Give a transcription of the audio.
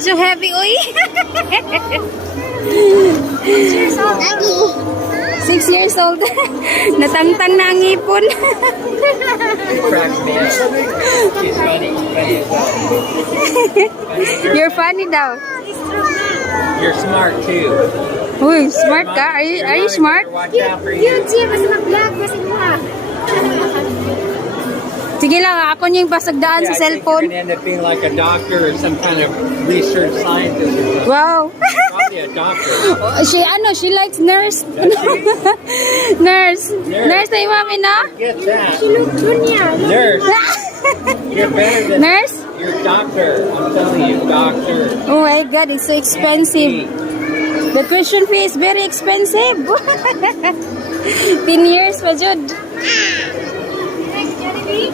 So heavy, uy. 6 years old. Natangtang na ang ipon. Crack me up. She's funny. You're funny daw. You're smart too. Uy, smart ka? Are you smart? Watch out for you. Sige lang, ako niyo yung pasagdaan sa I think you're cellphone. gonna end up being like a doctor or some kind of research scientist or something. Wow. Probably a doctor. She likes nurse. Nurse. Nurse na yung mami, no? Get that. Nurse. You're better than Nurse? your doctor. I'm telling you, doctor. Oh my God, it's so expensive. The tuition fee is very expensive. 10 years pa, Jud. Jollibee?